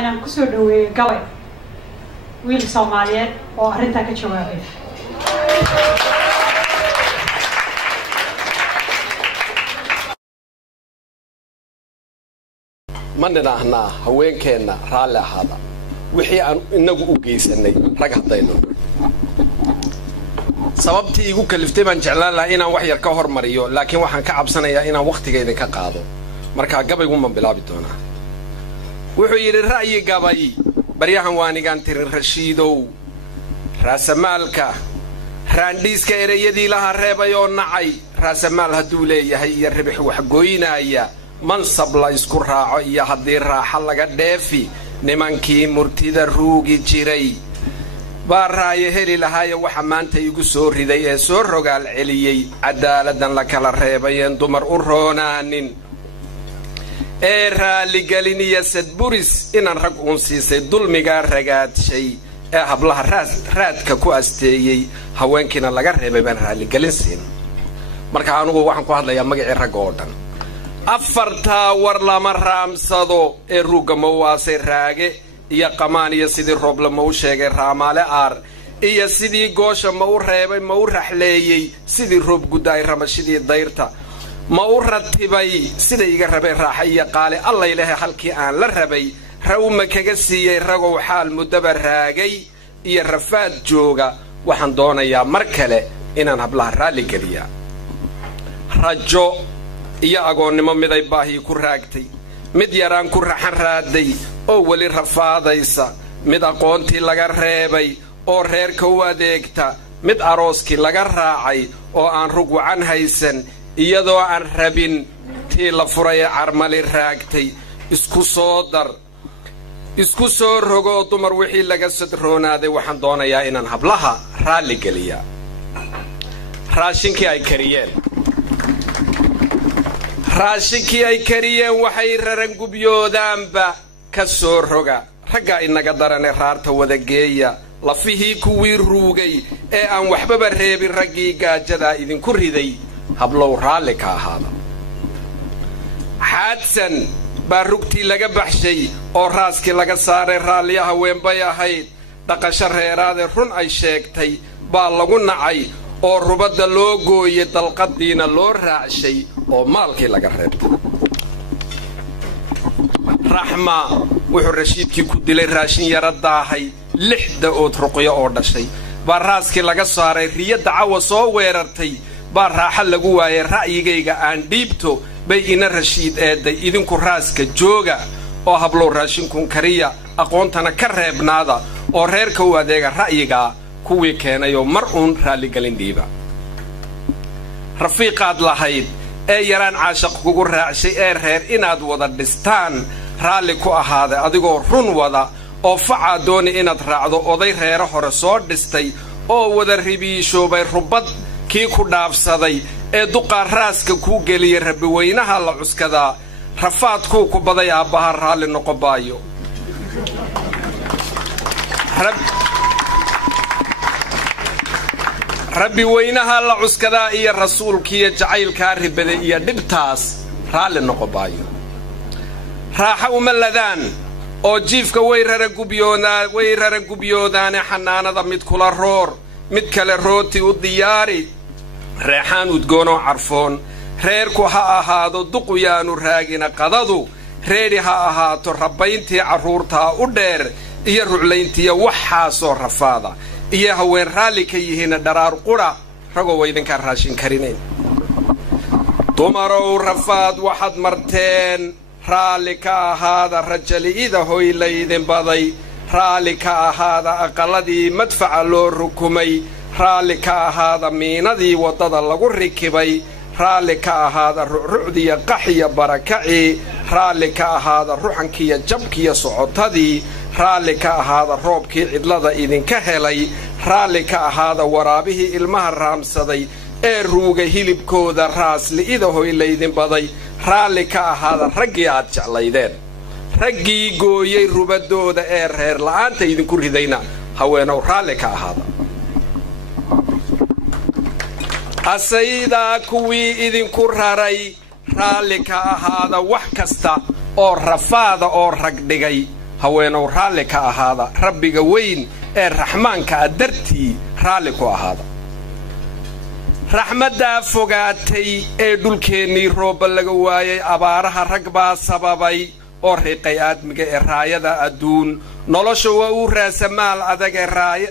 أنا كسر دوي قوي ويل Somali أو أرنتا كجوابي مننا هنا هوين كنا رالة هذا وحي إنه أجيسني رجع طينه sababtii igu kaliftay baan jeclaan lahaa inaan wax yar ka hormariyo laakiin waxaan ka cabsanayaa inaan waqtigeyda ka qaado marka gabaygu ma bilaabi doonaa wuxuu yiri ra'yi gabay baryahan waanigan tirin rashiidow raasamaalka raandhiiska ereyadii laha reebay oo nacay raasamaal haduu leeyahay iyo ribix wax gooyinaya mansab la isku raaco iyo hadii raaxa laga dheefi nimankii murtida ruugi jiray baaraaye heli lahaaya waxa maanta igu soo riday ee soo rogaal celiyay cadaaladan la kala reebayeen dumar u roonaanin ee raali galiniya sadburis inaan rag uun siisay dulmiga ragaadshay ee hablaha raadka ku asteeyay haweenkina laga reebay baan raali galin siin marka anugu waxaan ku hadlayaa magacii rag oo dhan afarta war lama raamsado ee ruuga mawaasay raage iyo qamaan iyo sidii roob lama u sheegay raamaale aar iyo sidii goosha ma u reebay ma u raxleeyay sidii roob gudaay ramashidii dayrta ma u ratibay sida iga rabay raaxa iyo qaale alla ilaahay halkii aan la rabay rawma kaga siiyay ragow xaal mudaba raagay iyo rafaad jooga waxaan doonayaa mar kale inaan hablaha raali geliya rajo iyo agoonnimo miday baahi ku raagtay mid yaraan ku raxan raaday oo wali rafaadaysa mid aqoontii laga reebay oo reerka u adeegta mid arooskii laga raacay oo aan rug wacan haysan iyadoo aan rabin tii la furay carmali raagtay isku soo rogo dumar wixii laga sadroonaaday waxaan doonayaa inaan hablaha raali geliya raashinkii ay kariyeen waxay raran gubyoodaanba ka soo roga ragga inaga darane raarta wada geeya lafihii kuwii ruugay ee aan waxbaba reebin raggii gaajada idinku riday hablow raali ka ahaada xaadsan baa rugtii laga baxshay oo raaskii laga saaray raalliya haweenbay ahayd dhaqasho reeraade run ay sheegtay baa lagu nacay oo rubadda loo gooyay dalqadiina loo raacshay oo maalkii laga reebtay raxma wuxuu rashiidkii ku dilay raashin yara daahay 6 daood ruqyo oo dhashay baa raaskii laga saaray riyada cawa soo weerartay baa raaxa lagu waayay ra'yigayga aan dhiibto bay ina rashiid eeday idinku raaska jooga oo hablow raashinkun kariya aqoontana ka reebnaada oo reerka u adeega ra'yiga kuwii keenayo mar uun raali galin dhiiba rafiiqaad lahayd ee yaraan caashaq kugu raacshay ee reer inaad wada dhistaan raali ku ahaada adigoo run wada oo facaa dooni inaad raacdo oday reero hore soo dhistay oo wada ribiishoobay rubad kii ku dhaafsaday ee duqaa raaska kuu geliyay rabbi weynaha la cuskadaa rafaadkuu ku baday aabbaha raalli noqobaayo rabbi weynaha la cuskadaa iyo rasuulkiiyo jacaylkaa ribaday iyo dhibtaas raalli noqobaayo raaxa uma ladaan oo jiifka way rara gubyoodaane xanaanada mid kula roor mid kale rooti u diyaari reexaan udgoonoo carfoon reerku ha ahaado duquyaanu raagina qadadu reeri ha ahaato rabbayntii carruurtaa u dheer iyo ruclayntiiyo waxaasoo rafaada iyo haween raalli ka yihiina dharaar qudha ragoo waydinkaa raashin karinayn dumarow rafaad waxaad marteen raalli ka ahaada rajali'ida hoylaydin baday raalli ka ahaada aqalladii madfaca loo rukumay raalli ka ahaada miinadii waddada lagu rikibay raalli ka ahaada rucrucdiya qaxiya barakacii raalli ka ahaada ruxankiiyo jabkiiyo socotadii raalli ka ahaada roobkii cidlada idinka helay raalli ka ahaada waraabihii ilmaha raamsaday ee ruuga hilibkooda raasli'ida hoylaydin baday raalli ka ahaada raggii aad jeclaydeen raggii gooyey rubadooda ee reer la'aanta idinku ridayna haweenow raalli ka ahaada asaydaa kuwii idinku raray raalli ka ahaada wax kasta oo rafaada oo rag dhigay haweenow raalli ka ahaada rabbiga weyn ee raxmaanka dartii raalli ku ahaada raxmaddaa fogaatay ee dhulkeennii roobba laga waayay abaaraha rag baa sababay oo riiqay aadmiga ee raayada adduun nolosha waa uu raasamaal adag ee raaya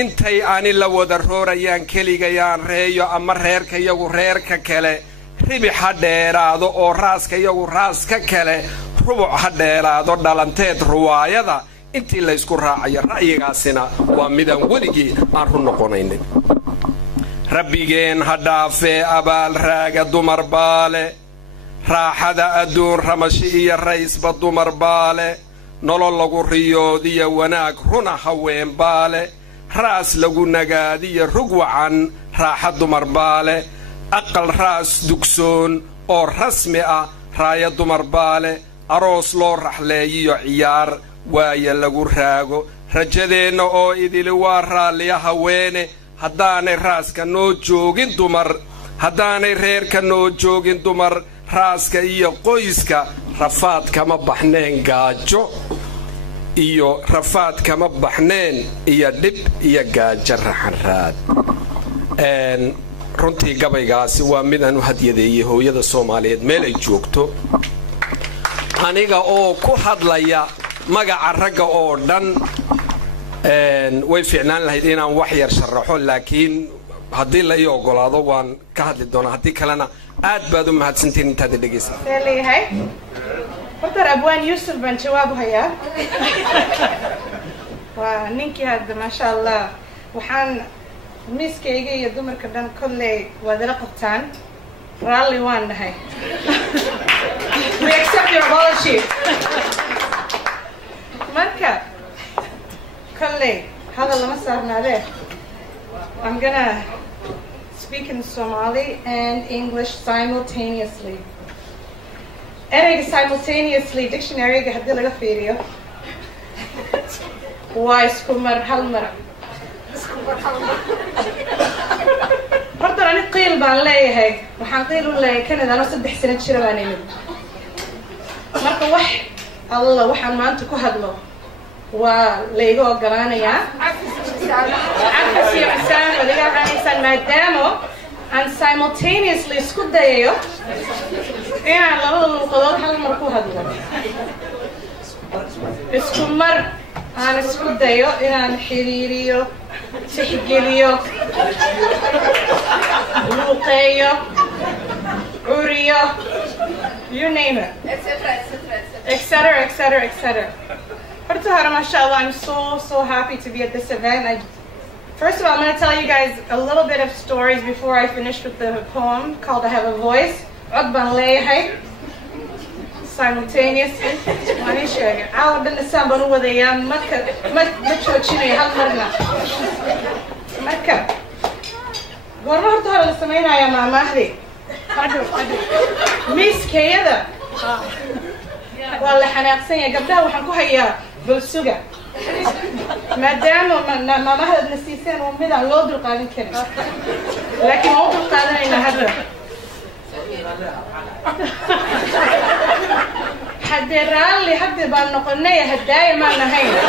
intay ani la wada roorayaan keligayaan reeyo ama reerka iyagu reerka kale ribix ha dheeraado oo raaska iyagu raaska kale rubuc ha dheeraado dhalanteed ruwaayada intii laysku raacayo ra'yigaasina waa midaan weligii aan run noqonaynin rabbigeen ha dhaafee abaal raaga dumar baale raaxada adduun ramashi iyo raysba dumar baale nolol lagu riyoodiyo wanaag runa haween baale raas lagu nagaadiyo rug wacan raaxa dumar baale aqal raas dugsoon oo rasmi ah raaya dumar baale aroos loo raxleeyiyo ciyaar waaya lagu raago rajadeenna oo idili waa raalliya haweene haddaanay raaska noo joogin dumar haddaanay reerka noo joogin dumar raaska iyo qoyska rafaad kama baxneen gaajo iyo rafaad kama baxneen iyo dhib iyo gaajo raxanraad runtii gabaygaasi waa mid aan u hadyadeeyey hooyada Soomaaliyeed meel ay joogto aniga oo ku hadlaya magaca ragga oo dhan way fiicnaan lahayd inaan wax yar sharaxo laakiin haddii la ii ogolaado waan ka hadli doonaa haddii kalena aad baad u mahadsantiin intaad dhegeysan leeyahay horta abwaan Yusuf baan jawaab hayaa waa ninkii hadda ma sha Allah waxaan miskayga iyo dumarka dhan kolley wadala qabtaan raalli waan nahay we accept your apology marka kolley hadal lama saarnaadee I'm gonna speak in Somali and English simultaneously. Ereyga simultaneously dictionary-ga haddii laga fiiriyo waa isku mar hal mar. Horta ani qiil baan leeyahay waxaan qiil u leeyahay Canada anoo 3 sano jira baan imid marka wax alla waxaan maanta ku hadlo waa layga ogolaanayaa advocacy exam waliga aanaysan maadaamo aan simultaneously isku dayayo inaan labada luqadood hal mar ku hadlo isku mar aan isku dayo inaan xiriiriyo tixgeliyo luqeeyo curiyo you name it etc First of all, mashallah, I'm so happy to be at this event. First of all, I'm going to tell you guys a little bit of stories before I finish with the poem called I Have a Voice. Simultaneously. I've been the same one with a young Mecca. Miss Kayada. والله حناقصين يا قبلها وحنكوها بوسوقة مادام ما هذا النسيسين ومذا لود القادم كنا لكن مو القادم إن هذا حد الرالي حد بالنقلنية هداية ما نهينا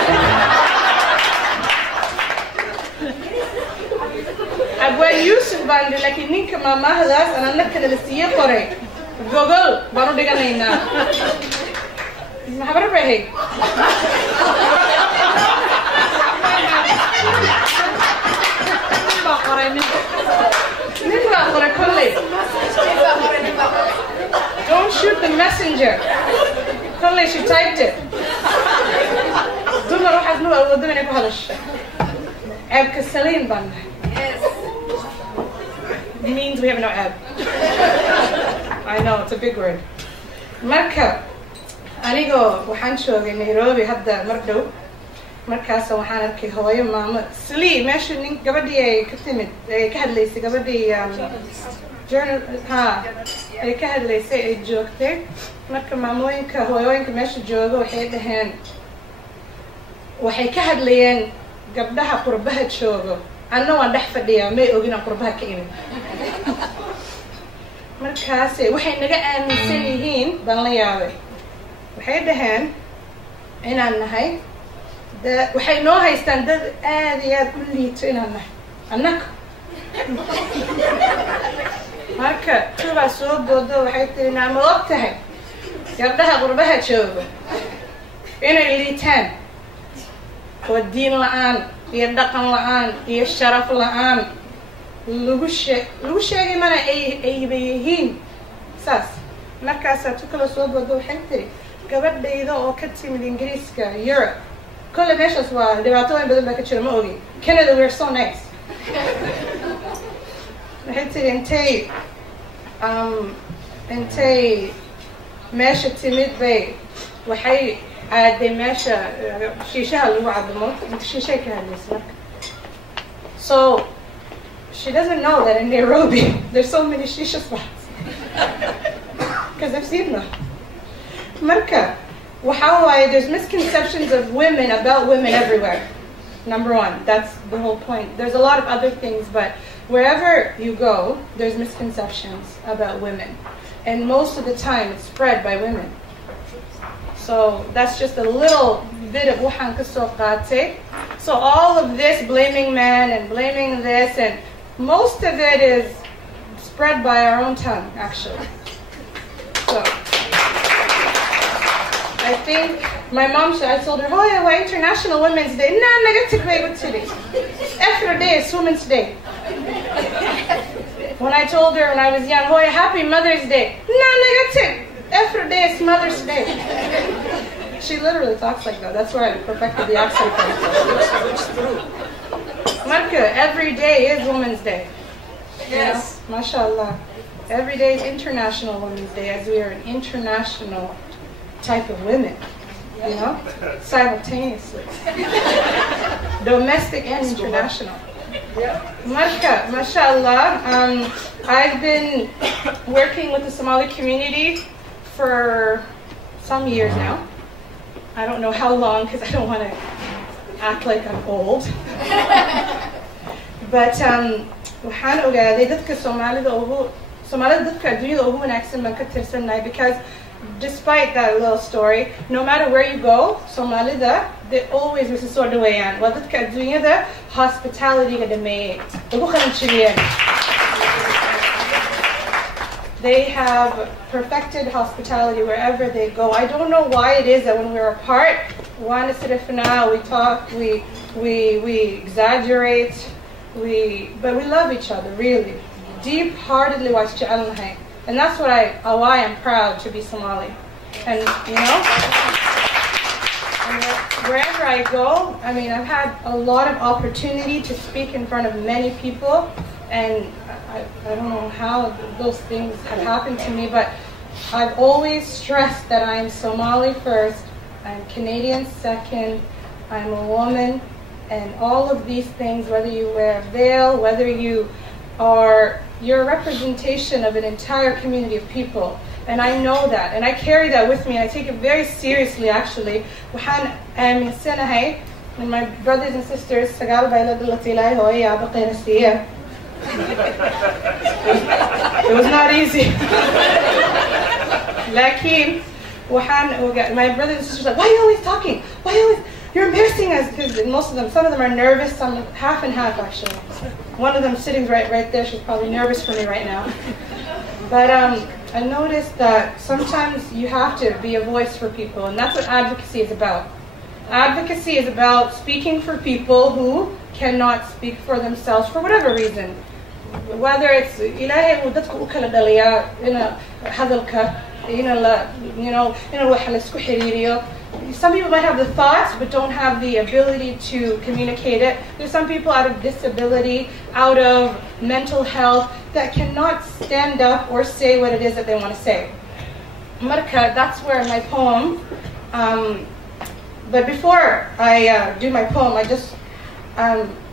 أبوان يوسف باندي لكن نينك ما هذا أنا نكنا لسيا قري جوجل بانو ديجانينا ما حبر بهي Don't shoot the messenger. Colleague, she typed it. Don't روح أزنو أو ضمن يكون هذا الشيء. Ab كسلين بان. It means we have no ab. I know it's a big word. مركب. أنيقو وحن شوقي نيروبي هدا مردو مركاسة وحن أركي هواي ماما سلي ماشي نين قبدي كتمت كهد ليسي قبدي جورنال ها كهد ليسي جوكتي مركب ماموين كهوايين كماشي جوغو وحي دهن وحي كهد لين قبلها قربها تشوغو أنا وندح فديا ما يوجينا قربها كإني مركاسة وحي نجا أن سنين بنلياوي waxay dhahaan inaan nahay waxay noo haystaan dad aad iyo aad u liito inaan nahay annaka marka kubaa soo doodo waxay tiri naama og tahay gabdhaha qurbaha joogo inay liitaan oo diin la-aan iyo dhaqan la-aan iyo sharaf la-aan lagu sheegay mana ayba yihiin saas markaasaa tu kala soo doodo waxay tiri gabadhayda oo ka timid ingiriiska Europe kolle meeshaas waa dhibaatooyin badan baa ka jira ma ogi Canada we're so nice waxay tiri intay meesha timid bay waxay aaday meesha shiishaha lagu cadamo inta shiishay ka hadlaysa marka so she doesn't know that in Nairobi there's so many shisha spots because I've seen them marka waxa waaye there's misconceptions of women about women everywhere. Number one, that's the whole point. There's a lot of other things, but wherever you go, there's misconceptions about women. And most of the time, it's spread by women. So that's just a little bit of wuxaan ka soo qaatay. So all of this blaming men and blaming this, and most of it is spread by our own tongue, actually. So I think my mom, I told her, oh yeah, well, International Women's Day. No, negative way with today. Every day is Women's Day. When I told her when I was young, oh yeah, Happy Mother's Day. No, negative. Every day is Mother's Day. She literally talks like that. That's where I perfected the accent from. Marka, every day is Women's Day. Yes. You know? Mashallah. Every day is International Women's Day, as we are an international type of women, you know, simultaneously, domestic and international. Marka, mashallah, I've been working with the Somali community for some years now. I don't know how long because I don't want to act like I'm old. But waxaan ogaaday dadka Soomaalida dadka adduunyada ugu wanaagsan baan ka tirsannahay because despite that little story, no matter where you go, Somalida, they always is soo dhaweeyaan. Waa dadka adduunyada hospitality-ga dhameeyay. Ugu qalanjiriyeen. They have perfected hospitality wherever they go. I don't know why it is that when we're apart, we talk, we exaggerate, but we love each other, really. Deep-heartedly waa isjecelnahay. And that's why I'm proud to be Somali. And, you know, and wherever I go, I mean, I've had a lot of opportunity to speak in front of many people. And I don't know how those things have happened to me, but I've always stressed that I'm Somali first, I'm Canadian second, I'm a woman, and all of these things, whether you wear a veil, whether you're a representation of an entire community of people. And I know that, and I carry that with me, and I take it very seriously, actually. And my brothers and sisters, it was not easy. My brothers and sisters are like, why are you always talking? Why are you always... You're embarrassing us, because most of them, some of them are nervous, some half and half actually. One of them sitting right there, she's probably nervous for me right now. But I noticed that sometimes you have to be a voice for people, and that's what advocacy is about. Advocacy is about speaking for people who cannot speak for themselves for whatever reason. Whether it's إلهي ودتك وكلا دليا إنه هذلك some people might have the thoughts but don't have the ability to communicate it. There's some people out of disability, out of mental health, that cannot stand up or say what it is that they want to say. Marka, that's where my poem, but before I do my poem, as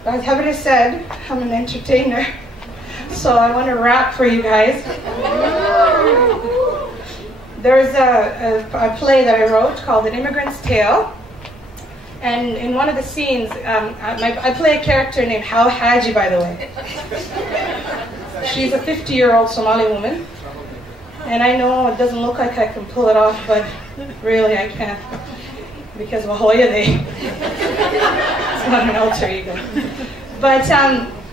Heather said, I'm an entertainer, so I want to rap for you guys. There's a play that I wrote called An Immigrant's Tale, and in one of the scenes, I play a character named How Haji, by the way. She's a 50-year-old Somali woman, and I know it doesn't look like I can pull it off, but really I can't. because wahoyade. It's not an alter ego. But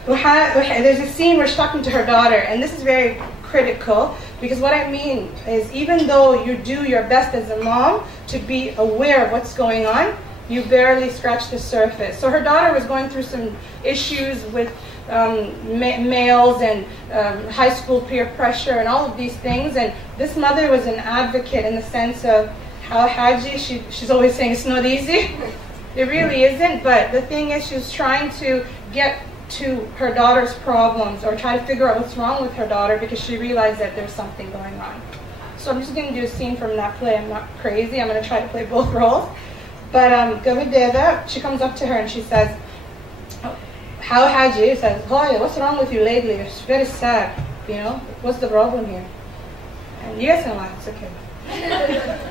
there's a scene where she's talking to her daughter, and this is very critical, because what I mean is, even though you do your best as a mom to be aware of what's going on, you barely scratch the surface. So her daughter was going through some issues with males and high school peer pressure and all of these things, and this mother was an advocate in the sense of how Haji, she's always saying it's not easy. It really isn't, but the thing is, she's trying to get to her daughter's problems, or try to figure out what's wrong with her daughter, because she realized that there's something going on. So I'm just going to do a scene from that play. I'm not crazy. I'm going to try to play both roles. But Gavideva, she comes up to her and she says, how Haji says, Hoya, what's wrong with you lately? You're very sad. You know, what's the problem here? And you guys can laugh, it's okay.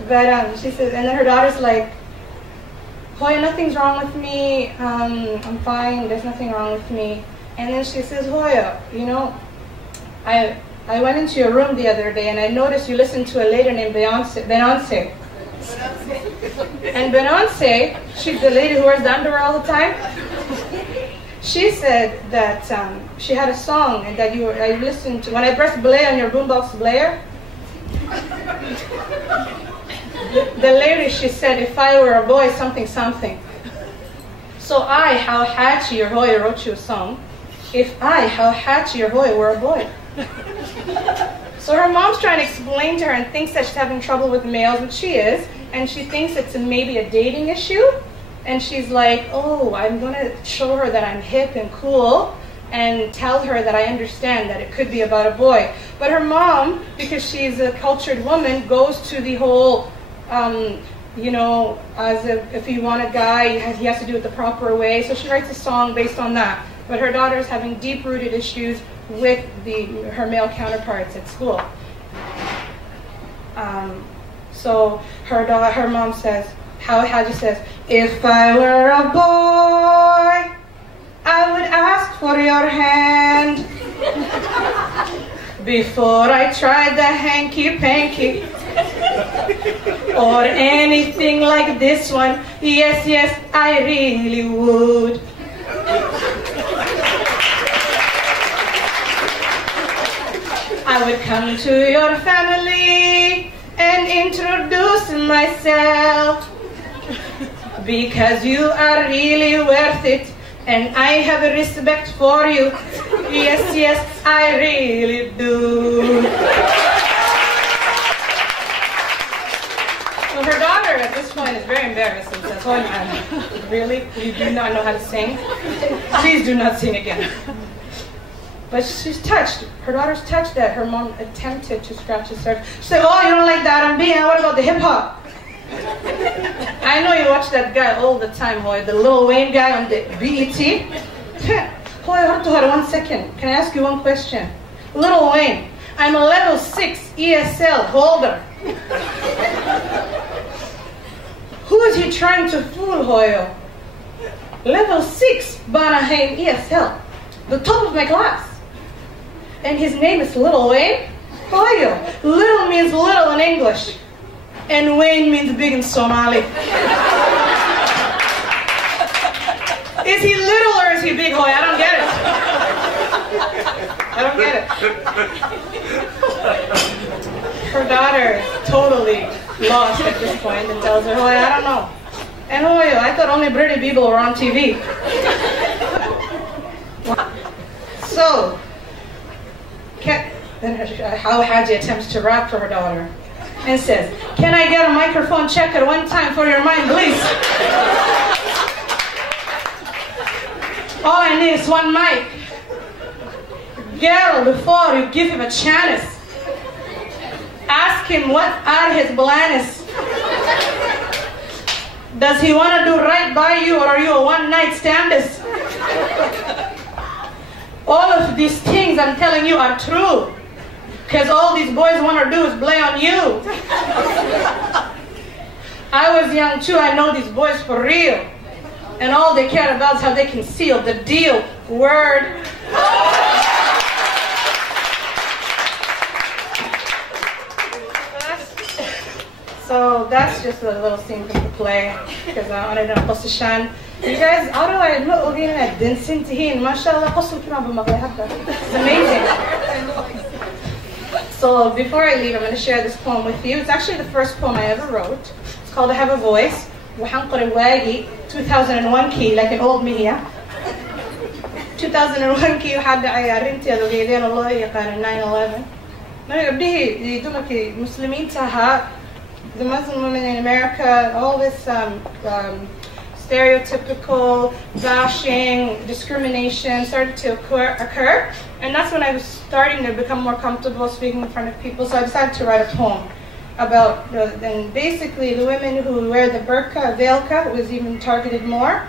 But she says, and then her daughter's like, Hoya, nothing's wrong with me. I'm fine. There's nothing wrong with me. And then she says, Hoya, you know, I went into your room the other day and I noticed you listened to a lady named Benonce. And Benonce, she's the lady who wears the underwear all the time. She said that she had a song and that I listened to, when I pressed play on your boombox player, the lady, she said, if I were a boy, something, something. So I, how Hachi or Hoya, wrote you a song. If I, how Hachi or Hoya, were a boy. So her mom's trying to explain to her and thinks that she's having trouble with males, which she is, and she thinks it's maybe a dating issue. And she's like, oh, I'm going to show her that I'm hip and cool and tell her that I understand that it could be about a boy. But her mom, because she's a cultured woman, goes to the whole, you know, if you want a guy, he has to do it the proper way. So she writes a song based on that. But her daughter is having deep-rooted issues with her male counterparts at school. So her mom says, Haji says, if I were a boy, I would ask for your hand before I tried the hanky-panky or anything like this one. Yes, yes, I really would. I would come to your family and introduce myself, because you are really worth it and I have a respect for you. Yes, yes, I really do. So her daughter at this point is very embarrassed and says, oh man, really? You do not know how to sing? Please do not sing again. But she's touched. Her daughter's touched that her mom attempted to scratch the surface. She said, oh, you don't like the R&B, and what about the hip-hop? I know you watch that guy all the time, Hoy, the Lil Wayne guy on the BET. Hoy, 1 second. Can I ask you one question? Lil Wayne, I'm a level 6 ESL holder. Who is he trying to fool, Hoyo? Level 6 Banaheim ESL, the top of my class. And his name is Lil Wayne? Hoyo, little means little in English. And Wayne means big in Somali. Is he little or is he big, Hoy? I don't get it. I don't get it. Her daughter is totally lost at this point and tells her, Hoy, I don't know. And Hoy, I thought only British people were on TV. So, how Haji attempts to rap for her daughter and says, can I get a microphone check at one time for your mind, please? All I need is one mic. Girl, before you give him a chance, ask him what are his plans. Does he want to do right by you, or are you a one-night standers? All of these things I'm telling you are true, because all these boys want to do is play on you. I was young too, I know these boys for real. And all they care about is how they can seal the deal. Word. So that's just a little scene from the play, because I wanted to position. You guys, otherwise, I'm not looking at dancing to him. MashaAllah, it's amazing. So before I leave, I'm going to share this poem with you. It's actually the first poem I ever wrote. It's called I Have a Voice. 2001 key, like an old me here. 2001 key waxaa dhacay arrintii adogeydeen oo loo yaqaan 9/11. Gabdhihii dumarkii muslimiinta ahaa, the Muslim women in America, all this stereotypical bashing, discrimination started to occur, and that's when I was starting to become more comfortable speaking in front of people. So I decided to write a poem about, and basically the women who wear the burqa, veilka, was even targeted more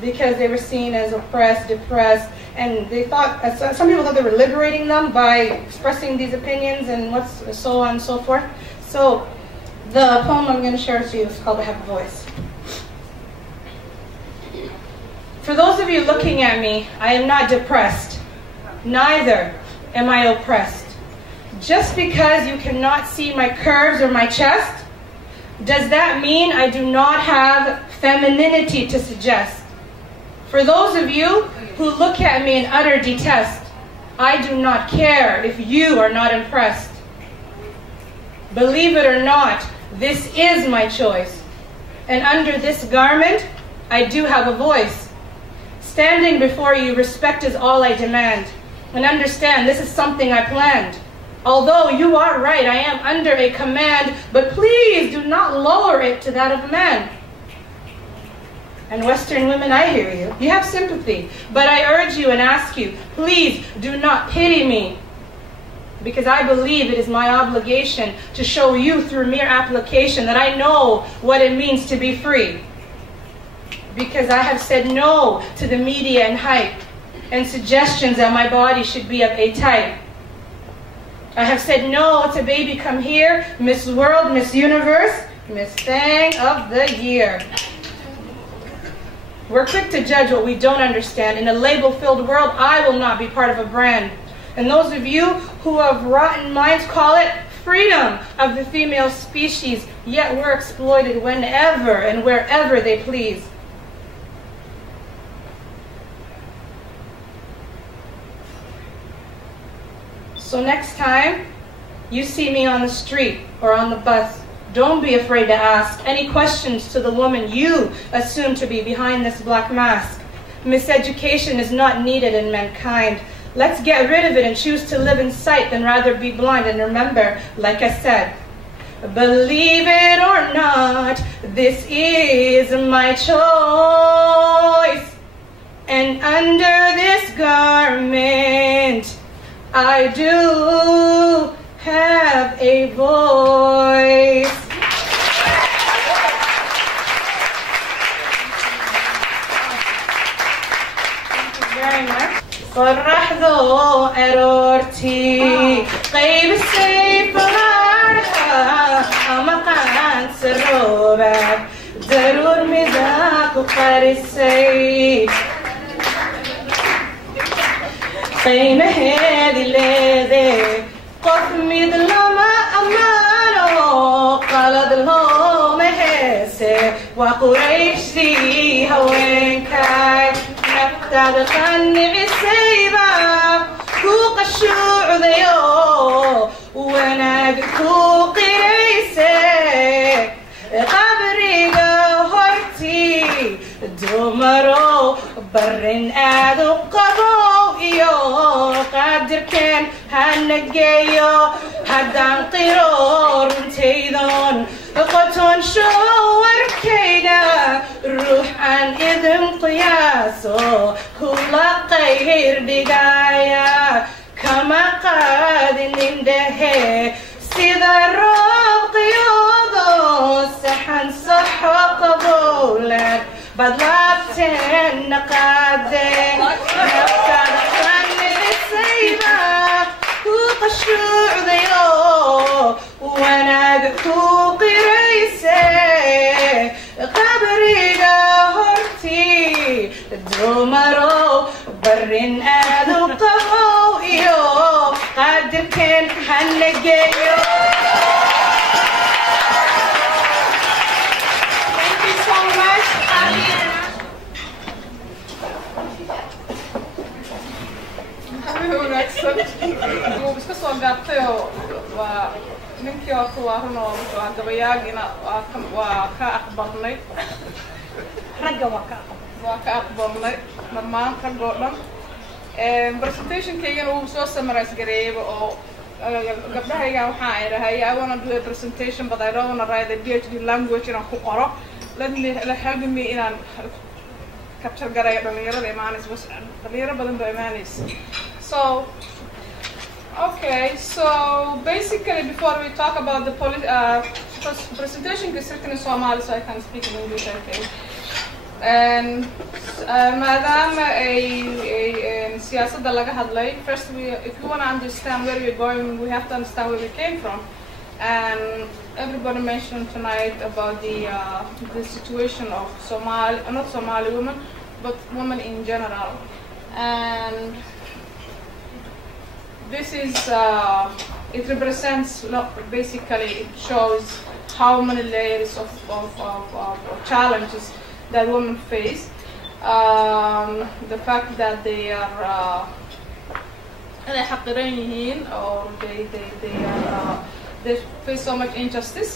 because they were seen as oppressed, depressed, and they thought, some people thought they were liberating them by expressing these opinions and what's so on and so forth. So the poem I'm going to share with you is called I Have a Voice. For those of you looking at me, I am not depressed, neither am I oppressed. Just because you cannot see my curves or my chest, does that mean I do not have femininity to suggest? For those of you who look at me in utter detest, I do not care if you are not impressed. Believe it or not, this is my choice. And under this garment, I do have a voice. Standing before you, respect is all I demand. And understand, this is something I planned. Although you are right, I am under a command, but please do not lower it to that of a man. And Western women, I hear you. You have sympathy, but I urge you and ask you, please do not pity me, because I believe it is my obligation to show you through mere application that I know what it means to be free. Because I have said no to the media and hype and suggestions that my body should be of a type. I have said no to baby come here, Miss World, Miss Universe, Miss Thing of the Year. We're quick to judge what we don't understand. In a label-filled world, I will not be part of a brand. And those of you who have rotten minds call it freedom of the female species, yet we're exploited whenever and wherever they please. So next time you see me on the street or on the bus, don't be afraid to ask any questions to the woman you assume to be behind this black mask. Miseducation is not needed in mankind. Let's get rid of it and choose to live in sight than rather be blind. And remember, like I said, believe it or not, this is my choice. And under this garment, I do have a voice. Thank you very much. فرح ذو أرورتي قيب السيف غارها أمقان سروبك ضرور مذاك وقار السيف قيمة هذه لذي قف مظلمة أمانه قلد لهم هسه وقريش ذي هوين كاي نفتاد القنع السيبة كوق الشوع ذيو وناق كوق ريسي قبري قهرتي دمرو برن آذو قبو إيو قادر كان هنقيو هدان قرور تيدون قطون شور كيدا روح عن إذن قياسو كل قير دقايا كما قاد ننده سيدا الروب قيوضو سحن صح قبولك بدلاتين نقادي نفتاد قرن السيبة كوق الشوع ذيو وانا كوق ريسي قبري قهرتي دومرو برن آذو قبو إيو قادر كن هنقيو waa run oo waa gabayaagina waa ka aqbalnay ragga waa ka aqbalnay dhammaan rag oo dhan presentationkaygana uu soo summarize gareeyay oo gabdhahayga waxaa ay dhahay I want to do a presentation but I don't want to write a PhD language inaan ku qoro help me inaan capture gareeyo dhalinyarada imaanaysa bas dhalinyaro badan baa imaanaysa so okay so basically before we talk about the presentation is written in Somali so I can speak in English I think and maadaama ay siyaasadda laga hadlay first if you want to understand where we're going we have to understand where we came from and everybody mentioned tonight about the situation of not Somali women but women in general and this is it represents basically it shows how many layers of challenges that women face the fact that they are or they face so much injustice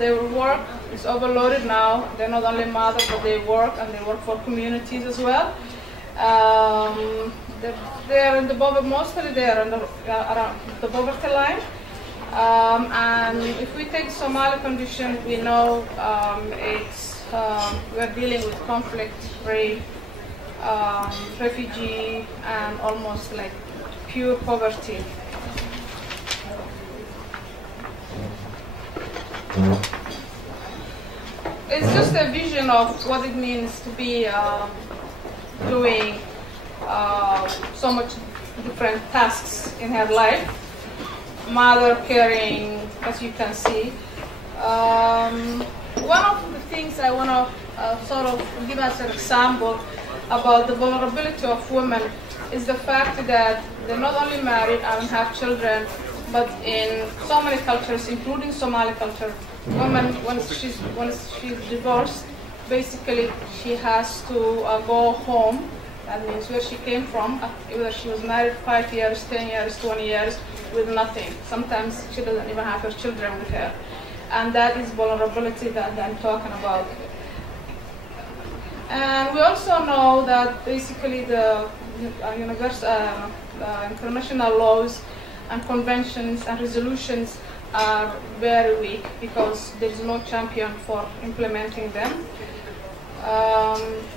their work is overloaded now they're not only mothers but they work and they work for communities as well they're in the mostly they're around the poverty line and if we take Somali condition we know it's we're dealing with conflict, rape, refugee, and almost like pure poverty. It's just a vision of what it means to be doing so much different tasks in her life. Mother caring, as you can see. One of the things I want to sort of give as an example about the vulnerability of women is the fact that they're not only married and have children, but in so many cultures, including Somali culture, women, once she's divorced, basically she has to go home. That means where she came from, whether she was married 5 years, 10 years, 20 years, with nothing. Sometimes she doesn't even have her children with her. And that is vulnerability that I'm talking about. And we also know that basically the international laws and conventions and resolutions are very weak because there is no champion for implementing them.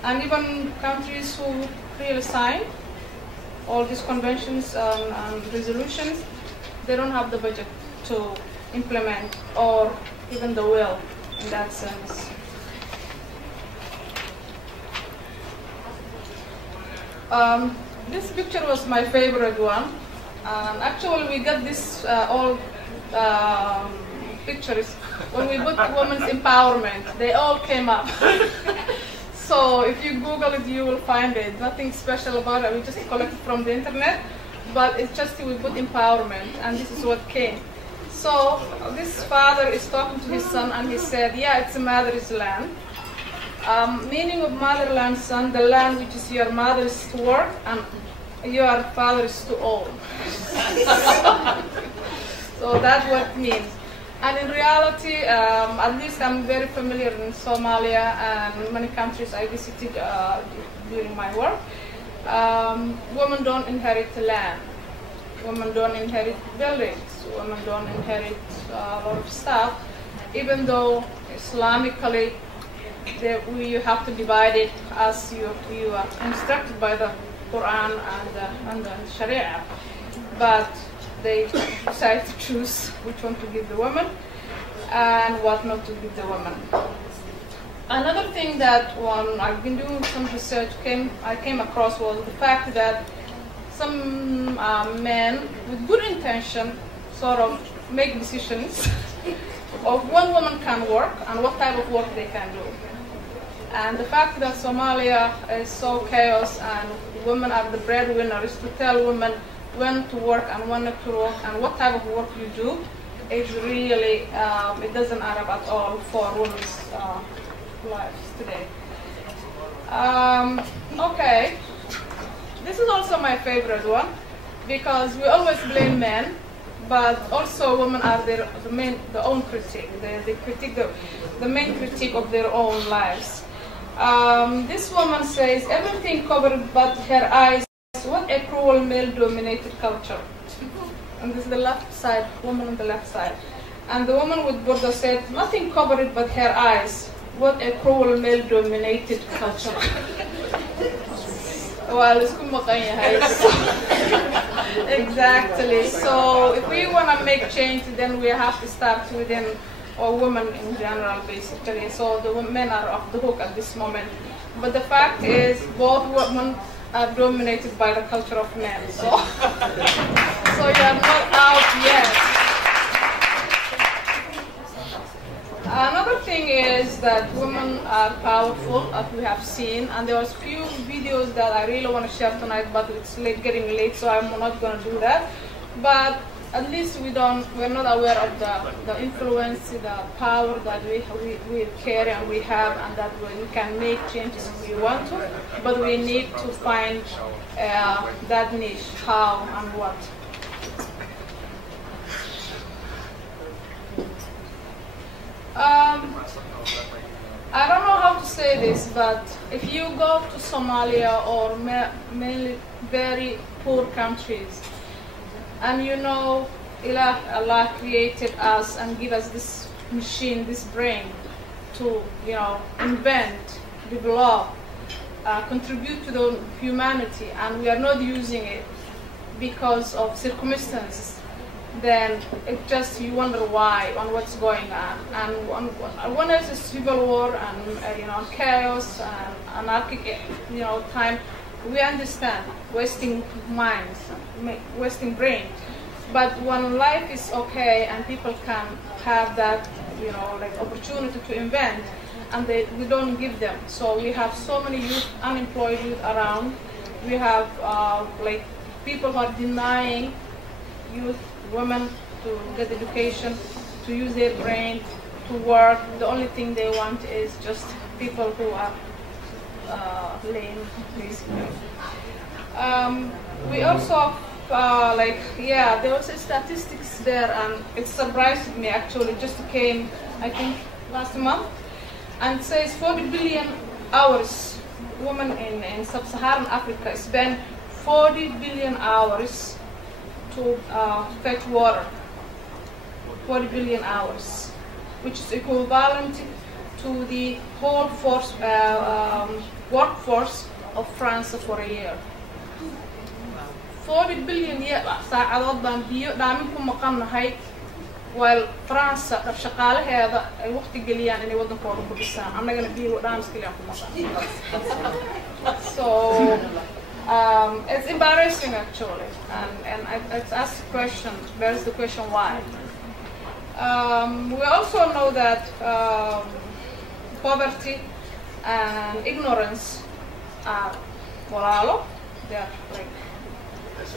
And even countries who really sign all these conventions and resolutions, they don't have the budget to implement or even the will in that sense. This picture was my favorite one. Actually, we got this all pictures when we put women's empowerment. They all came up. So if you Google it, you will find it. Nothing special about it. We just collected from the internet, but it's just we put empowerment, and this is what came. So this father is talking to his son and he said, yeah, it's a mother's land. Meaning of motherland, son, the land which is your mother's to work and your father's to own. So that's what it means. And in reality, at least I'm very familiar in Somalia and many countries I visited during my work. Women don't inherit land. Women don't inherit buildings. Women don't inherit a lot of stuff, even though Islamically you have to divide it as you are instructed by the Quran and the Sharia. But they decide to choose which one to give the woman and what not to give the woman. Another thing that when I've been doing some research I came across was the fact that some men with good intention sort of make decisions of when women can work and what type of work they can do. And the fact that Somalia is so chaos and women are the breadwinners to tell women when to work and when not to work and what type of work you do, is really, it doesn't add up at all for women's lives today. Okay, this is also my favorite one because we always blame men, but also women are their own critic. They critique the main critique of their own lives. This woman says, everything covered but her eyes. What a cruel male-dominated culture. And this is the left side, woman on the left side. And the woman with Burda said, nothing covered but her eyes. What a cruel male-dominated culture. Well, exactly. So if we want to make change, then we have to start within, or women in general, basically. So the men are off the hook at this moment. But the fact is, both women are dominated by the culture of men. So, so you are not out yet. Another thing is that women are powerful, as we have seen, and there was few videos that I really want to share tonight, but it's getting late, so I'm not going to do that. But at least we're not aware of the influence, the power that we carry and we have, and that we can make changes if we want to, but we need to find that niche, how and what. I don't know how to say this, but if you go to Somalia or mainly very poor countries, and you know Allah created us and give us this machine, this brain to, you know, invent, develop, contribute to the humanity, and we are not using it because of circumstances, then it just, you wonder why and what's going on. And when there's a civil war and you know, chaos and anarchic, you know, time, we understand wasting minds, wasting brain. But when life is okay and people can have that, you know, like opportunity to invent, and we don't give them. So we have so many youth, unemployed youth around. We have like people who are denying youth, women to get education, to use their brain, to work. The only thing they want is just people who are lame, basically. We also like, yeah, there was statistics there, and it surprised me actually. It just came, I think, last month, and it says 40 billion hours. Women in sub-Saharan Africa spend 40 billion hours to fetch water. 40 billion hours, which is equivalent to the whole workforce of France for a year. 40 billion saacadood baan biyo dhaamin ku maqannahay, while France shaqaalaheeda ay waqti geliyaan inay wadankooda ku dhisaan, annagana biyo dhaamis kaliya ku maqan. So it's embarrassing actually, and it's asked the question, there's the question why. We also know that poverty and ignorance are walaalo. They are like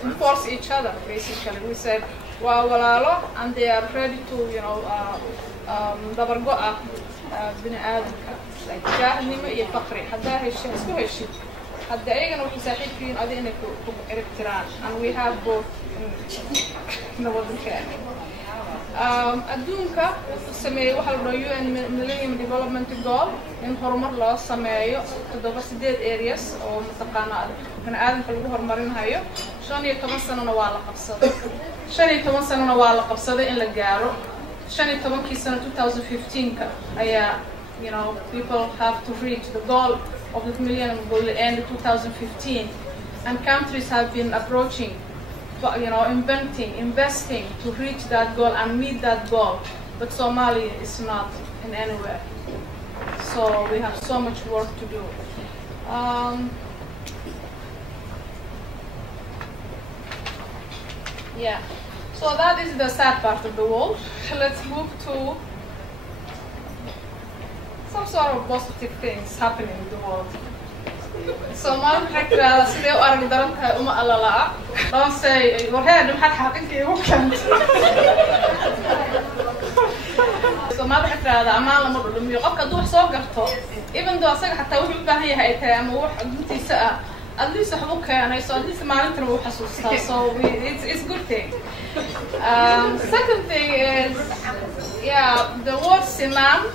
enforce each other, basically. We said, wow, walaalo, and they are ready to, you know, dabargo'a bini aadamka, like jaahilnimo iyo faqri. Haddaa heshid, isku heshid, hadda ayagana waxay saaxiibkiin adi inay ku erigtiraan, and we have both in the wadankeena. Adduunka wuxuu sameeyey waxa la dhaho UN Millennium Development Goal in horumar loo sameeyo 7 areas oo mataqaana bini aadamka lagu horumarinayo. 15 sanana waa la qabsaday. 15 sanana waa la qabsaday in la gaaro. 15kii sano 2015ka ayaa, you know, people have to reach the goal of the Millennium Goal end 2015, and countries have been approaching, you know, investing to reach that goal and meet that goal, but Somalia is not in anywhere. So we have so much work to do. Yeah, so that is the sad part of the world. Let's move to some sort of positive things happening in the world. Somali حكرة سيدي وأرجع درنتها أم الله لا. Don't say وهذا محل حقيقي وكنت. Somali حكرة هذا أمانة مرة لما يقف كدوح صوغرته. Even though أصلا حتى وحي بهاي هاي أما وح بنتي سأ. At least حبوك أنا يسوي at least ما نتر وحسوسها. So it's good thing. Second thing is, yeah, the word Sinan,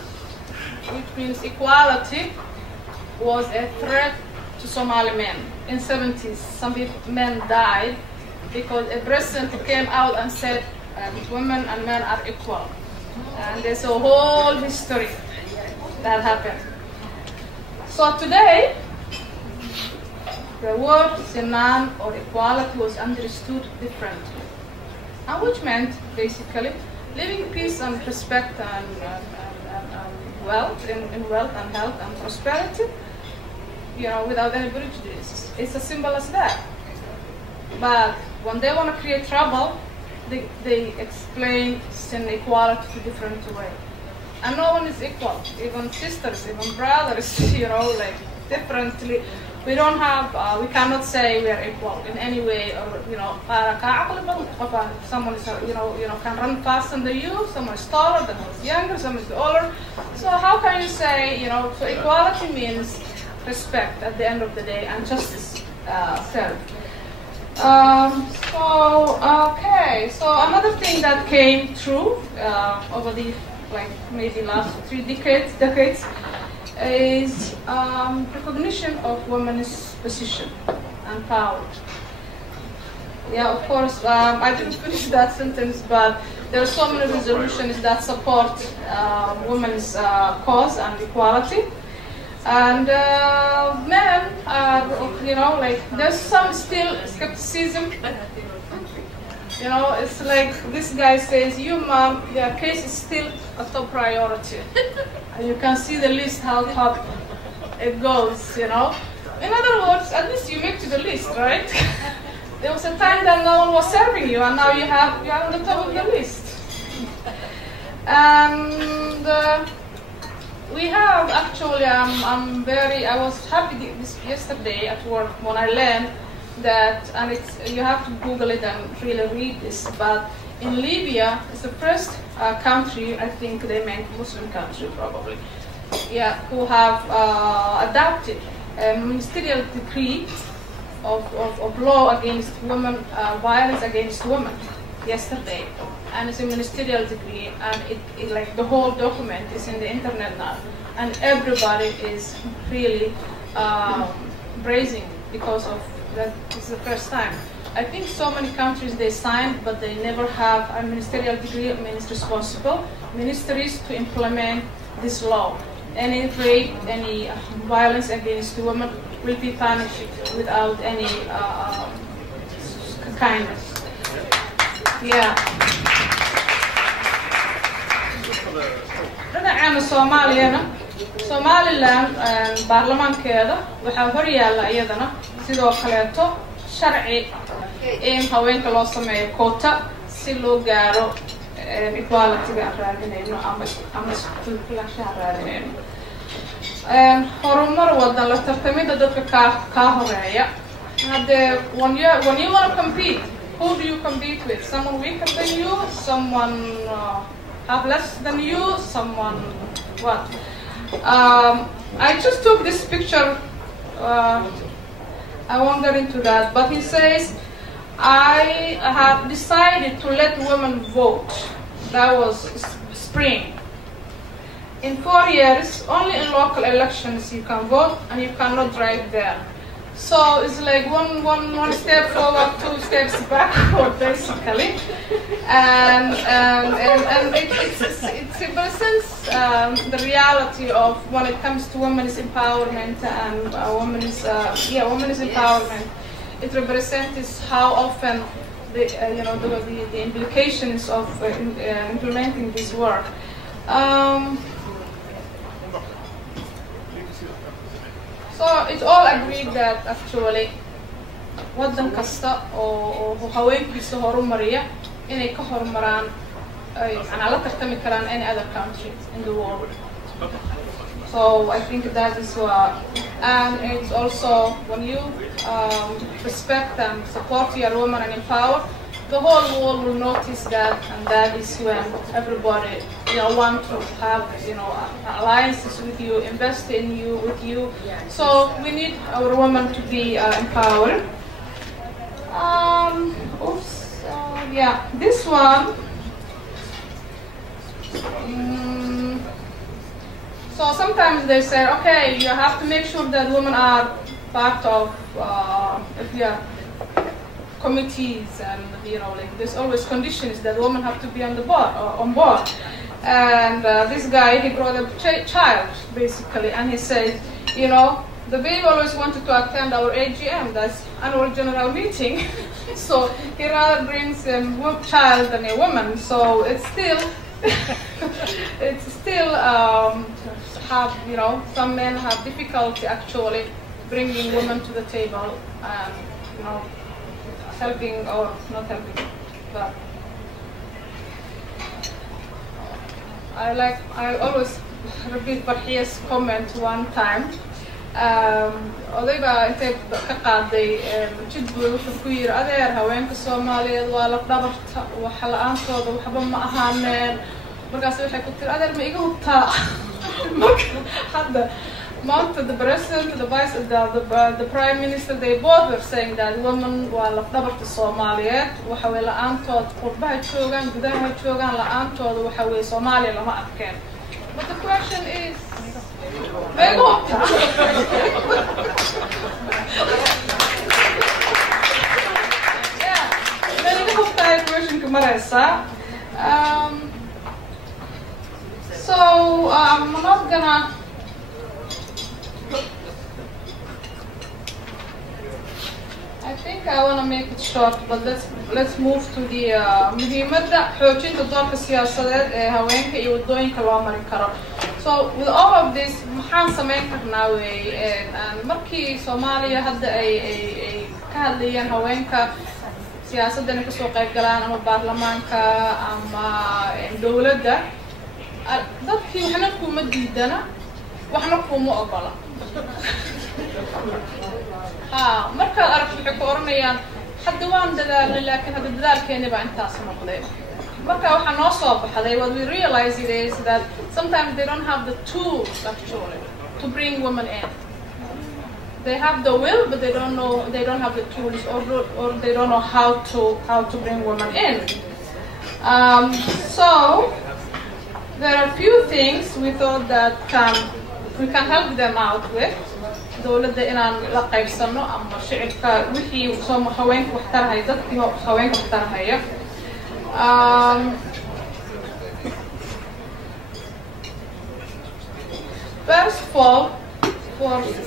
which means equality, was a threat to Somali men. In 70s, some men died because a president came out and said women and men are equal. And there's a whole history that happened. So today, the word Sinan or equality was understood differently, and which meant basically living peace and respect and wealth, in wealth and health and prosperity, without any prejudice. It's as simple as that. But when they want to create trouble, they explain inequality to different way. And no one is equal, even sisters, even brothers, differently. We don't have, we cannot say we are equal in any way, or, someone is, can run faster than you, someone is taller, someone is younger, someone is older. So how can you say, so equality means respect at the end of the day and justice served. So another thing that came true over the maybe last 3 decades is recognition of women's position and power. Yeah, of course, I didn't finish that sentence, but there are so many resolutions that support women's cause and equality. And men are, there's some still skepticism. It's like this guy says, you mom, your case is still a top priority. And you can see the list, how top it goes, In other words, at least you make to the list, right? There was a time that no one was serving you, and now you're on the top of the list. And we have actually, I was happy yesterday at work when I learned that, and you have to Google it and really read this, but in Libya, it's the first country, I think they meant Muslim country probably, who have adopted a ministerial decree of law against women, violence against women yesterday. And it's a ministerial decree, and it the whole document is in the internet now, and everybody is really praising because of that. It's the first time. I think so many countries they signed, but they never have a ministerial decree. It means responsible ministries to implement this law. Any rape, any violence against women will be punished without any kindness. Yeah. dhinaceena Soomaaliyana Somaliland baarlamaankeeda waxaa hor yaalla iyadana sidoo kaleeto sharci in haweenka loo sameeyo quota si loo gaaro equality-ga aan raadinayno ama isku-filaanshaha raadinayno. Horumar wadan la tartamida dadka kaa horeeya. When you want to compete, who do you compete with? Someone weaker than you? Someone have less than you? Someone what? I just took this picture. I won't get into that, but he says, I have decided to let women vote. That was spring. In 4 years, only in local elections you can vote, and you cannot drive there. So it's like one step forward, 2 steps backward, basically. And it represents the reality of when it comes to women's empowerment and women's empowerment. It represents how often the implications of implementing this work. So it's all agreed that actually wadan kasta oo haweenkiisa horumariya inay ka horumaraan ana la tartami karaan any other country in the world. So I think that is what, and it's also when you respect and support your women and empower, the whole world will notice that, and that is when everybody want to have alliances with you, invest in you, with you. So we need our women to be empowered. Yeah, this one. So sometimes they say, okay, you have to make sure that women are part of committees, and like there's always conditions that women have to be on board. And this guy, he brought a child basically, and he said, the baby always wanted to attend our AGM, that's annual general meeting. So he rather brings a child than a woman. So it's still, have some men have difficulty actually bringing women to the table and helping or not helping. But I always repeat Farhiya's comment one time. odayga intay ka qaaday jidbuur wuxuu ku yiri adeer haweenka Soomaaliyeed waa la dhabarta waxa la'aantooda waxba ma ahaaneen markaas waxay ku tiri adeer ma iga hubtaa hadda maanta the president the vice the prime minister they both were saying that women waa la dhabarta Soomaaliyeed waxa way la'aantood qurbaha joogan gudaha joogan la'aantooda waxa way Soomaaliya lama arkeen. But the question is so I'm not gonna I think I want to make it short, but let's move to the muhiimadda xoojinta doorka siyaasadeed ee haweenka iyo wadooyinka loo mari karo. So with all of this, maxaan samayn karnaa markii Soomaaliya hadda ay ka hadlayeen haweenka siyaasaddan ka soo qayb galaan ama baarlamaanka ama dawladda dadkii waxna kuma diidana waxna kuma ogola. marka arag waxay ku oranayaan hadda waan dadaalnay laakiin hadda dadaalkeena baa intaas noqday. Marka waxa noo soo baxday what we realize is that sometimes they don't have the tools actually to bring women in. They have the will, but they don't have the tools or they don't know how to bring women in. So there are a few things we thought that we can help them out with. dawladda inaan la qaybsano ama shicibka wixii soo haweenka wax taraya dadkii haweenka wax taraya. First of all,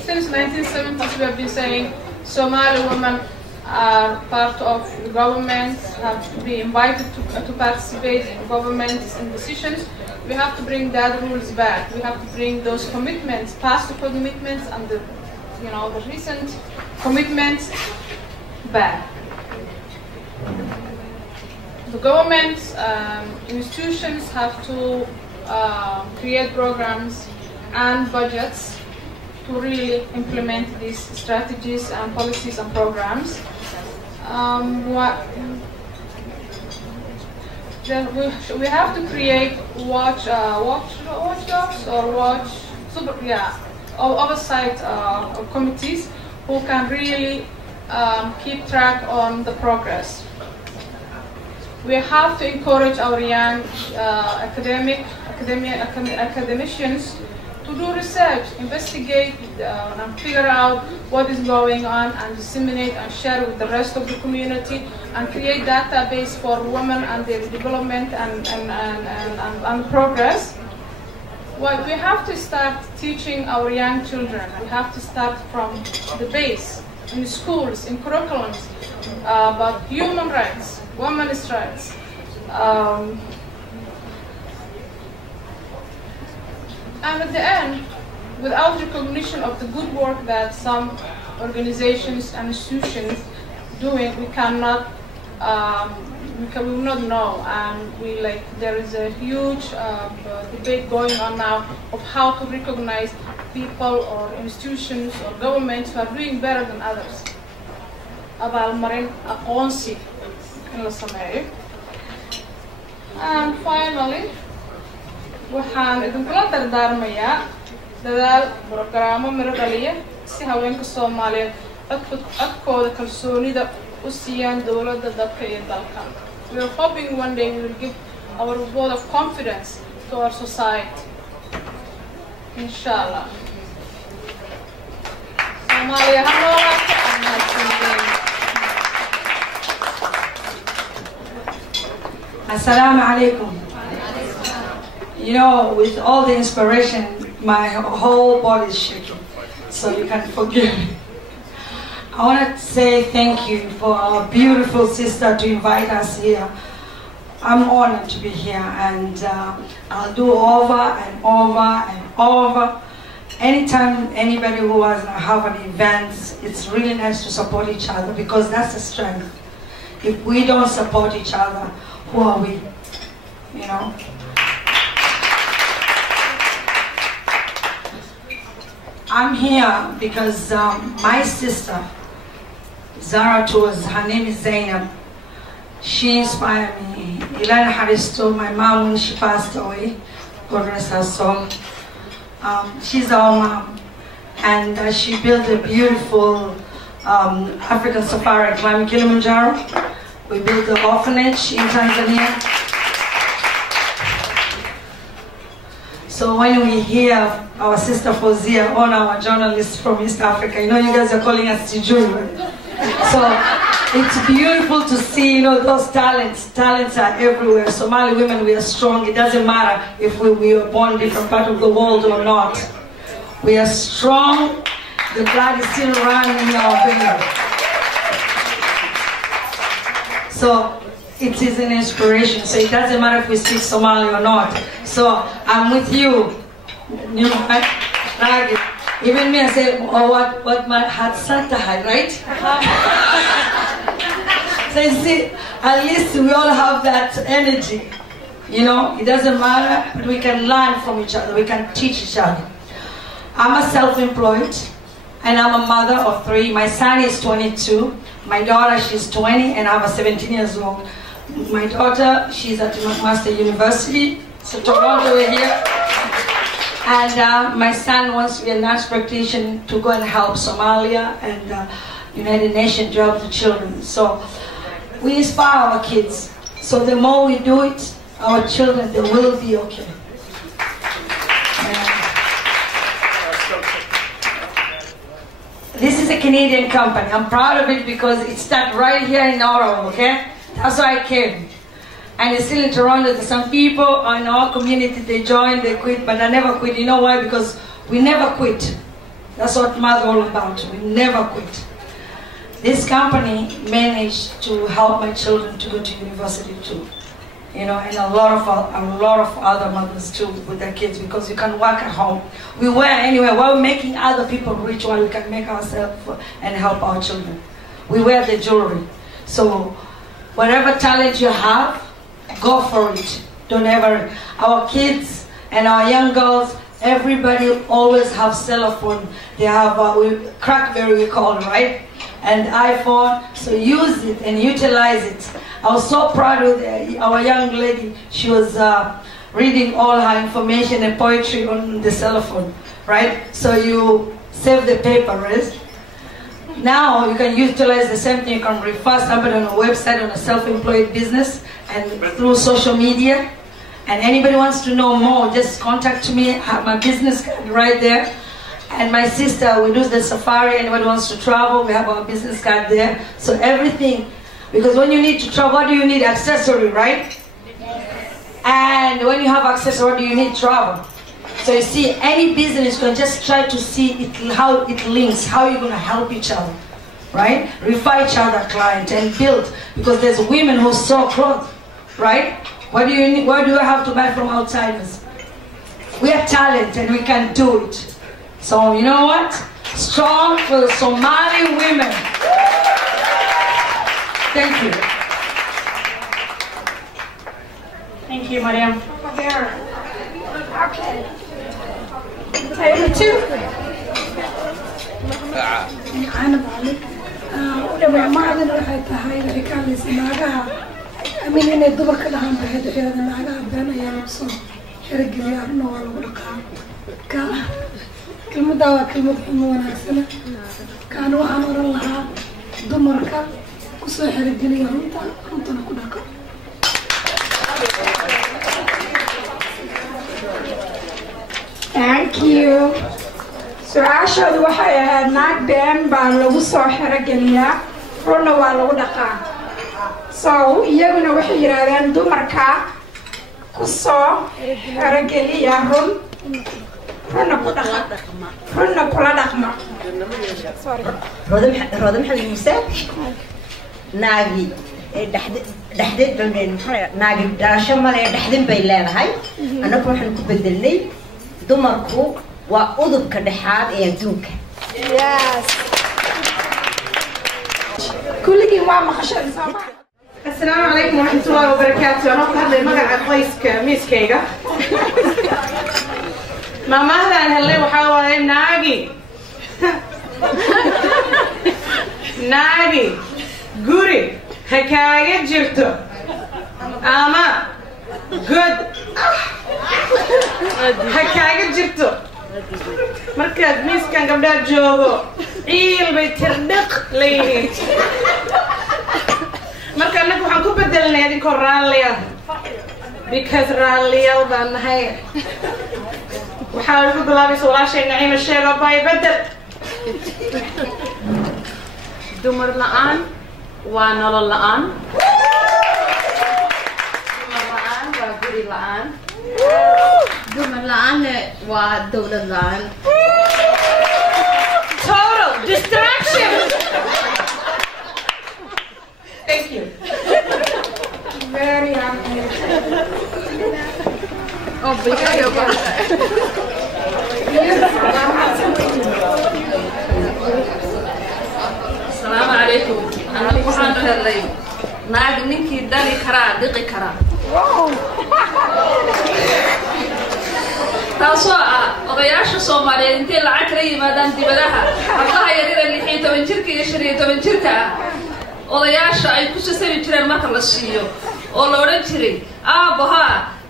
since 1970s we have been saying Somali women are part of the government, have to be invited to participate in government and decisions. We have to bring that rules back. We have to bring those commitments, past commitments and the recent commitments back. The government institutions have to create programs and budgets to really implement these strategies and policies and programs. We have to create watchdogs or oversight committees who can really keep track on the progress. We have to encourage our young academicians to do research, investigate, and figure out what is going on, and disseminate and share with the rest of the community, and create database for women and their development and progress. Well, we have to start teaching our young children. We have to start from the base, in schools, in curriculums, about human rights, women's rights. And at the end, without recognition of the good work that some organizations and institutions doing, we cannot, we will not know. And there is a huge debate going on now of how to recognize people or institutions or governments who are doing better than others. Abaalmarin aqoonsi in la sameeyo. And finally, waxaan idinkula dardaarmayaa dadaal barnaamijyo miro dhaliya si haweenka Soomaaliyeed codkooda kalsoonida u siiyaan dawladda dadka iyo dalka. We are hoping one day we will give our vote of confidence to our society. Inshallah. Somalia, Assalamu alaikum. You know, with all the inspiration, my whole body is shaking, so you can forgive me. I want to say thank you for our beautiful sister to invite us here. I'm honored to be here, and I'll do over and over and over. Anytime anybody who has have an event, it's really nice to support each other, because that's the strength. If we don't support each other, who are we? You know? I'm here because my sister, Zara Tours, her name is Zainab. She inspired me. Ilana Harris told my mom when she passed away, God rest her soul. She's our mom, and she built a beautiful African safari climbing Kilimanjaro. We built an orphanage in Tanzania. So when we hear our sister Fozia, on our journalist from East Africa, you know, you guys are calling us Tijuru. So it's beautiful to see, you know, those talents. Talents are everywhere. Somali women, we are strong. It doesn't matter if we were born in different part of the world or not. We are strong. The blood is still running in our veins. So it is an inspiration. So it doesn't matter if we speak Somali or not. So I'm with you. You know, right? Even me, I say, oh, what my heart Santa had, right? So you see, at least we all have that energy. You know, it doesn't matter, but we can learn from each other. We can teach each other. I'm a self-employed, and I'm a mother of 3. My son is 22. My daughter, she's 20, and I'm 17 years old. My daughter, she's at McMaster University, so Toronto, we're here. And my son wants to be a nurse practitioner to go and help Somalia and United Nations to help the children. So we inspire our kids. So the more we do it, our children, they will be okay. This is a Canadian company. I'm proud of it because it started right here in Ottawa, okay? That's why I came. And it's still in Toronto. There's some people in our community, they joined, they quit, but I never quit. You know why? Because we never quit. That's what Mother all about. We never quit. This company managed to help my children to go to university too. You know, and a lot of other mothers too with their kids, because you can work at home. We were anywhere. While making other people rich, while we can make ourselves and help our children. We wear the jewelry. So whatever talent you have, go for it. Don't ever. Our kids and our young girls, everybody always have cell phone. They have Crackberry, we call it, right? And iPhone. So use it and utilize it. I was so proud of our young lady. She was reading all her information and poetry on the cell phone, right? So you save the paper, right? Now you can utilize the same thing. You can refer somebody on a website, on a self-employed business, and through social media. And anybody wants to know more, just contact me. I have my business card right there. And my sister, we do the safari. Anybody wants to travel, we have our business card there. So everything. Because when you need to travel, what do you need? Accessory, right? Yes. And when you have accessory, what do you need? Travel. So you see, any business, you can just try to see it, how it links, how you're going to help each other, right? Refer each other, client, and build. Because there's women who sew clothes, right? What do you need? What do I have to buy from outsiders? We have talent, and we can do it. So you know what? Strong for the Somali women. Thank you. Thank you, Mariam. Over there. Okay. Table 2. أنا بعلق. ولما ما عندنا واحد هاي اللي كان يسمعها. أمين إن الدبر كلها هم بهذا هذا معها بنا يا مبسوط. شرق اليوم نور ولقاء. كلمة دوا كلمة حمونا سنة. كانوا أمر الله دمرك. كسر حرق اليوم تا نكونك. Thank you. Su'aashoodu waxay ahayd naag been baa lagu soo xerogeliyaa runna waa lagu dhaqaa. So iyaguna waxay yiraahdeen dumarka ku soo xerogeliya runna ku dhaqa runna kula dhaqma. rodam xal muuse naagi dhaxdeed baan maxay naagi dhalasho male dhaxdin bay leedahay anagu waxaan ku bedelnay dumarku waa udubka dhexaad ee adduunka. Yes. kulligiin waa maqashay Soomaali. السلام عليكم ورحمة الله وبركاته. أنا أقول لك مقعد قيسك ميسكيغا. ما مهلا هلا وحاول ناقي. ناقي. قوري. هكاية جرتو. أما. good. هكاية جرتو. مركز ميسكان قبل جوجو. عيل بيتردق ليه. marka anagu waxaan ku bedelnay idinkoo raalliya because raalliyaal baan nahay waxaa ugu bilaabaysa walaashay naciima sheego bay bedel dumar la'aan waa nolol la'aan dumar la'aan waa guri la'aan dumar la'aan waa dawlad la'aan total distraction. Thank you. Very amazing. oh because السلام عليكم. أنا waxaan helay naag ninkii dali karaa dhiqi karaa. taasoo ah odayaasha Soomaaliyeed intee lacag la yimaadaan dibadaha hablaha yaryar ee 16 jirka iyo 15 jirka ah odayaasha ay ku sasabi jireen marka la siiyo oo la oran jiray aabaha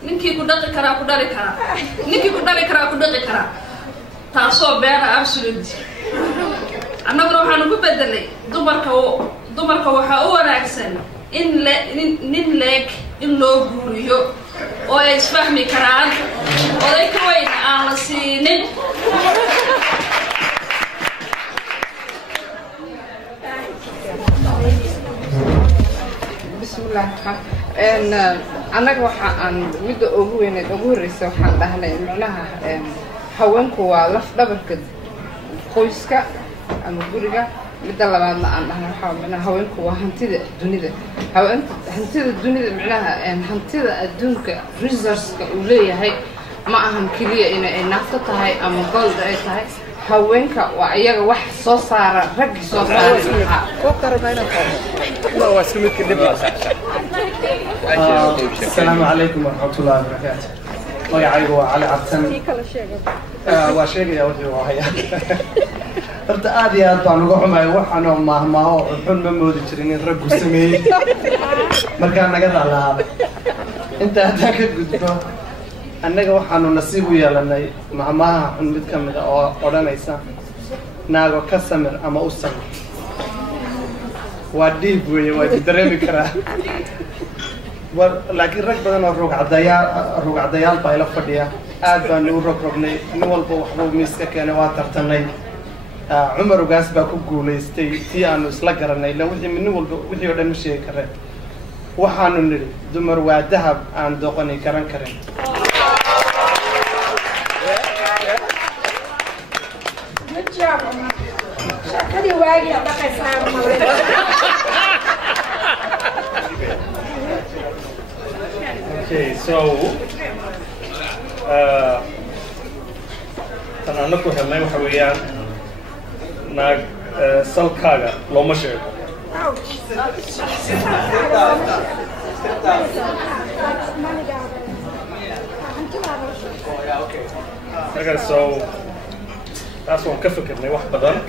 ninkii ku dhaqi karaa ku dhali karaa ninkii ku dhali karaa ku dhaqi karaa taasoo beena absolute annaguna waxaan ku bedelay dumarka waxa u wanaagsan in nin leeg in loo guuriyo oo ay isfahmi karaan oday ka weyn aan la siinin. بسم الله الرحمن أنا وحان مدة أقوين أقول رئيس وحان دهنا معناها هونكو لف دبرك قويسك أما قولك مدة لبعضنا عن دهنا وحان معناها هونكو هنتيد الدنيا هنتيد الدنيا معناها هنتيد الدنيا ريزرسك وليه هاي ما أهم كلية إن نفتها هاي أما قلد أي هاي هونك وأيها واحد صار رج صار السلام عليكم ورحمة الله وبركاته. magacaygu waa cali cabsan waa sheegaya wixii uu haya horta aad iyo aad baan uga xumahay waxaanoo maahmaaho xun ma moodi jirin in raggu sameeyey markaa naga dhalaada inta haddaan ka gudbo annaga waxaanu nasiib u yeelanay maahmaaha xun mid ka mid a oo odhanaysa naago ka samir ama u samir waa dhiib weeye waa dareemi karaa laakiin rag badan oo rugcadayaal baa ila fadhiya aad baan u rogrognay nin walba waxbuu miiska keenay waa tartanay cumar ugaas baa ku guulaystay tii aanu isla garanay ila nin walba wixii oo dhan ma sheegi kareen waxaanu nidhi dumar waa dahab aan doqoni garan karin shakadii waagii aad dhaqaysaa Okay, so tan anaku helnay waxa weeyaan naag salkaaga looma sheego. Okay, so that's one ka fikirnay wax badan,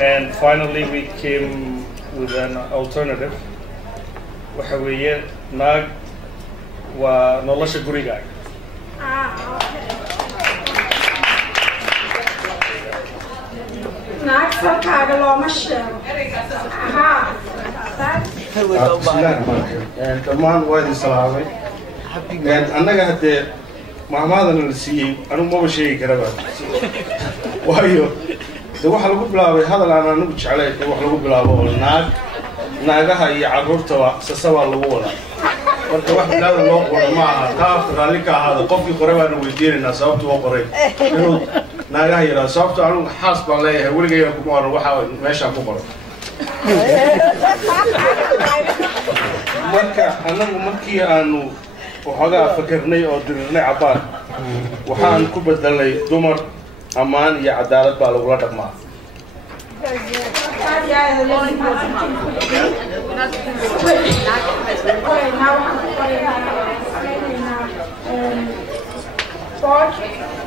and finally we came with an alternative. Waxa weeye naag waa nolosha gurigaaga. naag salkaaga looma sheego dhammaan waa idin salaamay annaga haddee mahmaadana la siiyey anigu maba sheegi karaba waayo de waxa lagu bilaabay hadal aan anigu jeclay in wax lagu bilaabo oo naagaha iyo carruurtaba sasabaa lagu wadaa marka wax bilaada loo qoro ma aha taafta raalli ka ahaada qofkii qore baana weydiinaynaa sababta oo qoray inuu naagaha yidhaahdo sababta anigu xaas baan leeyahay weligayna kuma oran waxa meeshaan ku qoran marka anagu markii aanu waxoogaa fakarnay oo dirirnay cabbaan waxaan ku bedelnay dumar ammaan iyo cadaalad baa lagula dhaqmaa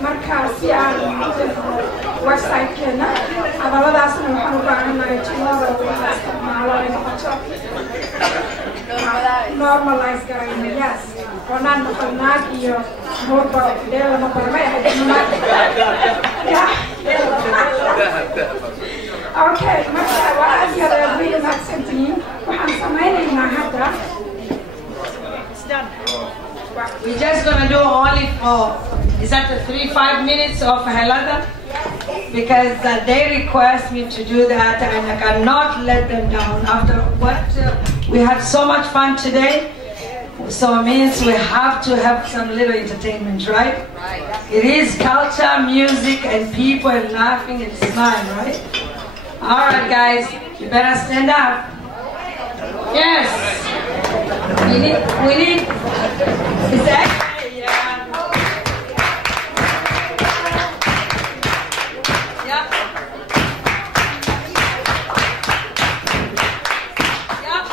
markaasi aan website-keena hadalladaasna waxaan u baahanahay jilada isticmaalo ay noqoto normalize garayna yes oonaan noqon naag iyo ruurba dheelama barmay ahayd okay marka waa aad iyo aad bay wanaagsantihiin waxaan samaynaynaa hadda We're just going to do only for, is that the 3-5 minutes of Halada? Because they request me to do that and I cannot let them down after what we had so much fun today. So it means we have to have some little entertainment, right? Right. It is culture, music, and people and laughing and smiling, right? All right, guys, you better stand up. Yes. We need, is that? Yeah. Yep. Yep.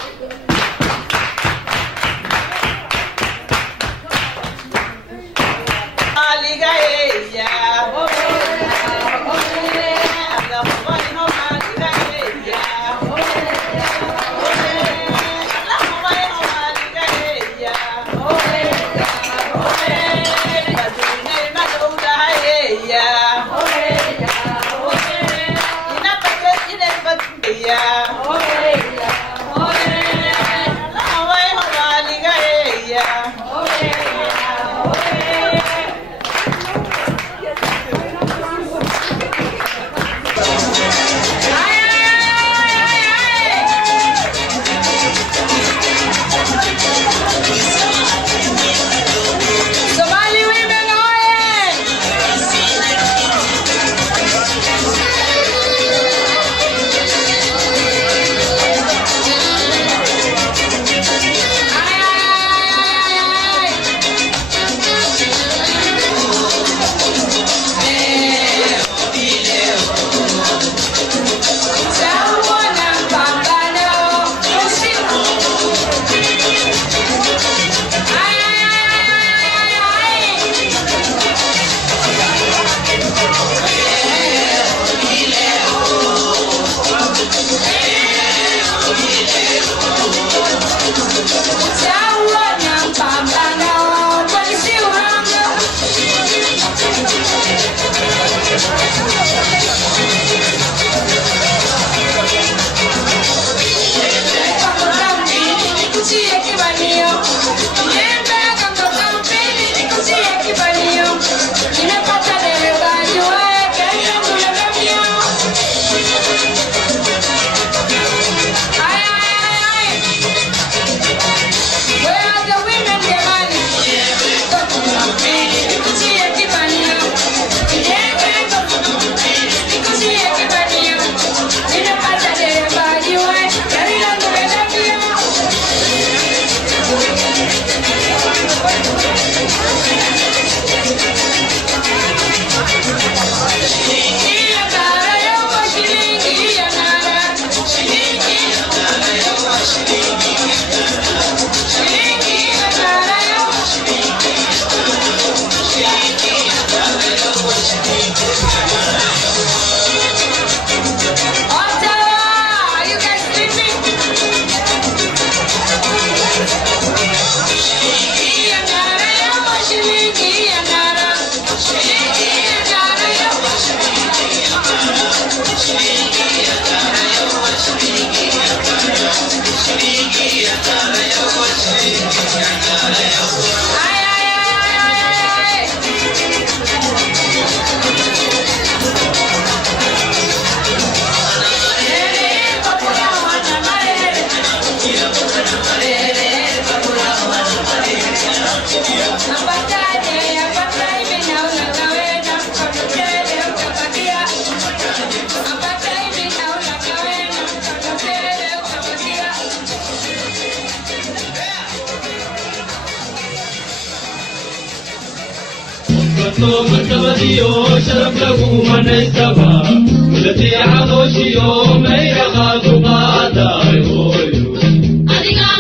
Adiga